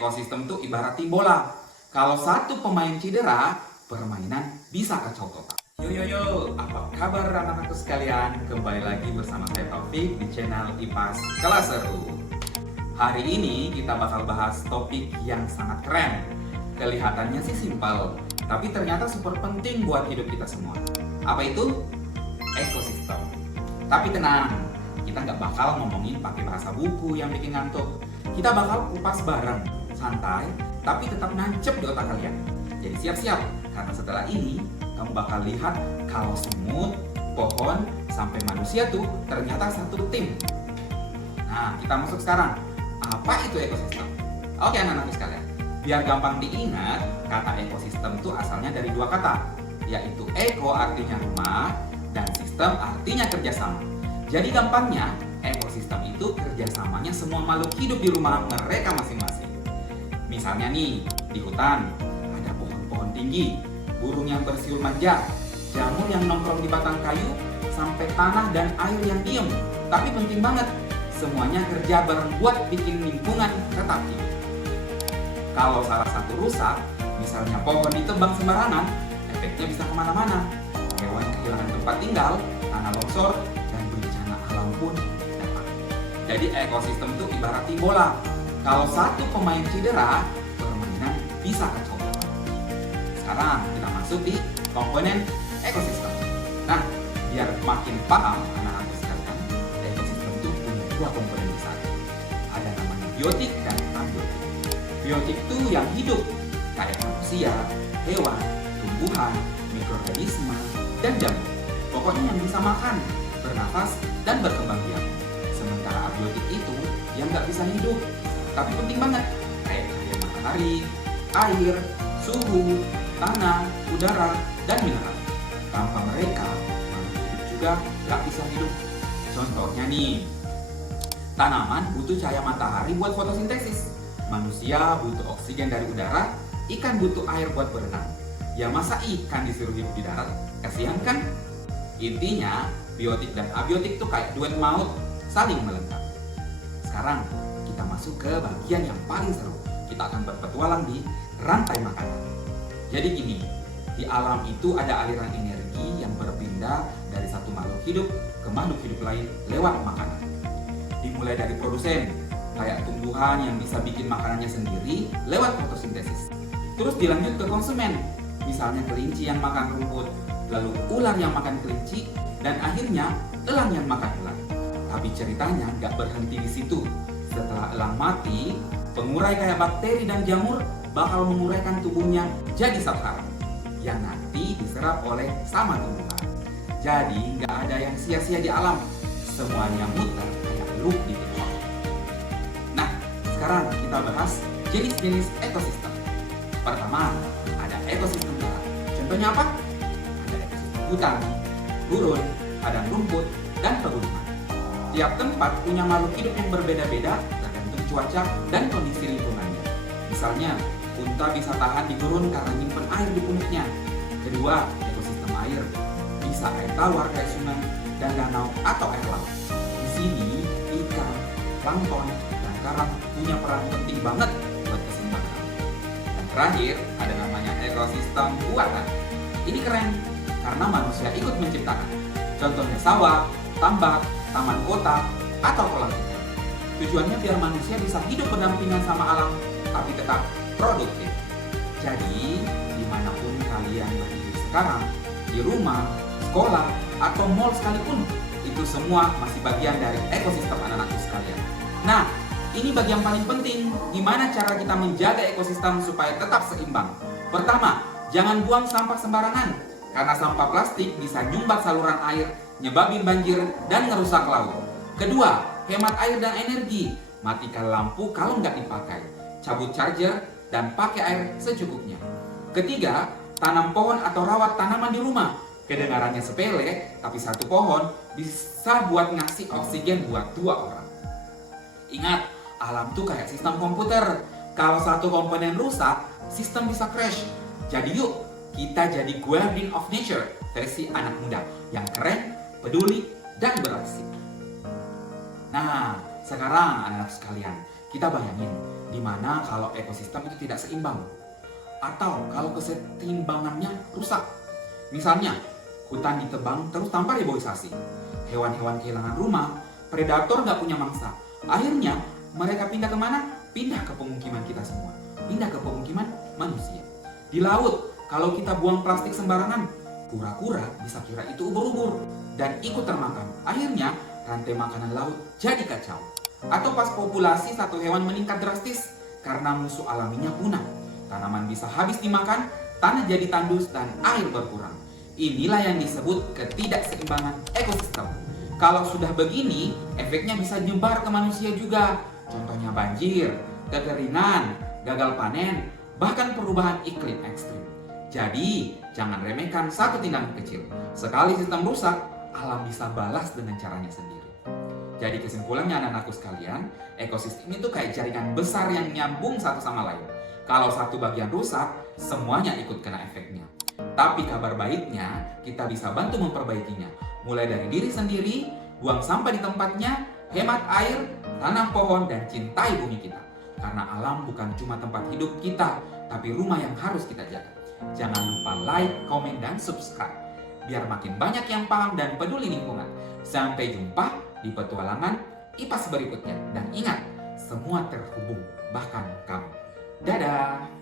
ekosistem tuh ibarat tim bola. Kalau satu pemain cedera, permainan bisa kacau total. Yo, apa kabar anak-anakku sekalian? Kembali lagi bersama saya Taufik di channel IPAS Kelas Seru. Hari ini kita bakal bahas topik yang sangat keren. Kelihatannya sih simpel, tapi ternyata super penting buat hidup kita semua. Apa itu? Ekosistem. Tapi tenang, kita nggak bakal ngomongin pakai bahasa buku yang bikin ngantuk. Kita bakal kupas bareng, santai, tapi tetap nancep di otak kalian. Jadi siap-siap, karena setelah ini kamu bakal lihat kalau semut, pohon, sampai manusia tuh ternyata satu tim. Nah, kita masuk sekarang. Apa itu ekosistem? Oke anak-anak sekalian, biar gampang diingat, kata ekosistem tuh asalnya dari dua kata, yaitu eko artinya rumah, dan sistem artinya kerjasama. Jadi gampangnya, ekosistem itu kerjasamanya semua makhluk hidup di rumah mereka masing-masing. Misalnya nih, di hutan ada pohon-pohon tinggi, burung yang bersiul manja, jamur yang nongkrong di batang kayu, sampai tanah dan air yang diem. Tapi penting banget, semuanya kerja bareng buat bikin lingkungan tetap hidup. Kalau salah satu rusak, misalnya pohon ditebang sembarangan, efeknya bisa kemana-mana. Hewan kehilangan tempat tinggal, tanah longsor, dan bencana alam pun dapat. Jadi ekosistem itu ibarat tim bola. Kalau satu pemain cedera, permainan bisa kacau. Sekarang kita masuk di komponen ekosistem. Nah, biar makin paham anak-anak sekalian, ekosistem itu punya dua komponen besar. Ada namanya biotik dan abiotik. Biotik itu yang hidup, kayak manusia, hewan, tumbuhan, mikroorganisme, dan jamur. Pokoknya yang bisa makan, bernafas, dan berkembang biak. Sementara abiotik itu yang nggak bisa hidup, tapi penting banget, kayak cahaya matahari, air, suhu, tanah, udara, dan mineral. Tanpa mereka, makhluk hidup juga nggak bisa hidup. Contohnya nih, tanaman butuh cahaya matahari buat fotosintesis. Manusia butuh oksigen dari udara, ikan butuh air buat berenang. Ya masa ikan disuruh hidup di darat? Kasihan kan? Intinya, biotik dan abiotik tuh kayak duet maut, saling melengkapi. Sekarang, kita masuk ke bagian yang paling seru. Kita akan berpetualang di rantai makanan. Jadi gini, di alam itu ada aliran energi yang berpindah dari satu makhluk hidup ke makhluk hidup lain lewat makanan. Dimulai dari produsen, kayak tumbuhan yang bisa bikin makanannya sendiri lewat fotosintesis. Terus dilanjut ke konsumen, misalnya kelinci yang makan rumput, lalu ular yang makan kelinci, dan akhirnya elang yang makan ular. Tapi ceritanya nggak berhenti di situ. Setelah elang mati, pengurai kayak bakteri dan jamur bakal menguraikan tubuhnya jadi zat haram yang nanti diserap oleh sama tumbuhan. Jadi nggak ada yang sia-sia di alam, semuanya muter kayak loop di TikTok. Nah, sekarang kita bahas jenis-jenis ekosistem. Pertama, ada ekosistem darat. Contohnya apa? Ada ekosistem hutan, gurun, padang rumput, dan pegunungan. Tiap tempat punya makhluk hidup yang berbeda-beda tergantung cuaca dan kondisi lingkungannya. Misalnya, unta bisa tahan di gurun karena nyimpen air di punuknya. Kedua, ekosistem air. Bisa air tawar kayak sungai dan danau atau air laut. Di sini, ikan, plankton, dan karang punya peran penting banget buat keseimbangan. Dan terakhir, ada namanya ekosistem buatan. Ini keren karena manusia ikut menciptakan. Contohnya sawah, tambak, taman kota, atau kolam ikan. Tujuannya biar manusia bisa hidup berdampingan sama alam, tapi tetap produktif. Jadi, dimanapun kalian berada sekarang, di rumah, sekolah, atau mall sekalipun, itu semua masih bagian dari ekosistem anak-anakku sekalian. Nah, ini bagian paling penting, gimana cara kita menjaga ekosistem supaya tetap seimbang. Pertama, jangan buang sampah sembarangan, karena sampah plastik bisa nyumbat saluran air, nyebabin banjir, dan ngerusak laut. Kedua, hemat air dan energi, matikan lampu kalau nggak dipakai, cabut charger, dan pakai air secukupnya. Ketiga, tanam pohon atau rawat tanaman di rumah. Kedengarannya sepele, tapi satu pohon bisa buat ngasih oksigen buat 2 orang. Ingat, alam tuh kayak sistem komputer. Kalau satu komponen rusak, sistem bisa crash. Jadi yuk, kita jadi guardian of nature versi anak muda yang keren, peduli, dan beraksi. Nah, sekarang anak-anak sekalian, kita bayangin Dimana kalau ekosistem itu tidak seimbang, atau kalau keseimbangannya rusak. Misalnya, hutan ditebang terus tanpa reboisasi. Hewan-hewan kehilangan rumah, predator nggak punya mangsa. Akhirnya, mereka pindah kemana? Pindah ke pemukiman kita semua. Pindah ke pemukiman manusia. Di laut, kalau kita buang plastik sembarangan, kura-kura bisa kira itu ubur-ubur dan ikut termakan. Akhirnya, rantai makanan laut jadi kacau. Atau pas populasi satu hewan meningkat drastis karena musuh alaminya punah. Tanaman bisa habis dimakan, tanah jadi tandus, dan air berkurang. Inilah yang disebut ketidakseimbangan ekosistem. Kalau sudah begini, efeknya bisa nyebar ke manusia juga. Contohnya banjir, kekeringan, gagal panen, bahkan perubahan iklim ekstrim. Jadi, jangan remehkan satu tindakan kecil. Sekali sistem rusak, alam bisa balas dengan caranya sendiri. Jadi kesimpulannya anak-anakku sekalian, ekosistem itu kayak jaringan besar yang nyambung satu sama lain. Kalau satu bagian rusak, semuanya ikut kena efeknya. Tapi kabar baiknya, kita bisa bantu memperbaikinya. Mulai dari diri sendiri, buang sampah di tempatnya, hemat air, tanam pohon, dan cintai bumi kita. Karena alam bukan cuma tempat hidup kita, tapi rumah yang harus kita jaga. Jangan lupa like, komen, dan subscribe, biar makin banyak yang paham dan peduli lingkungan. Sampai jumpa di petualangan IPAS berikutnya. Dan ingat, semua terhubung, bahkan kamu. Dadah!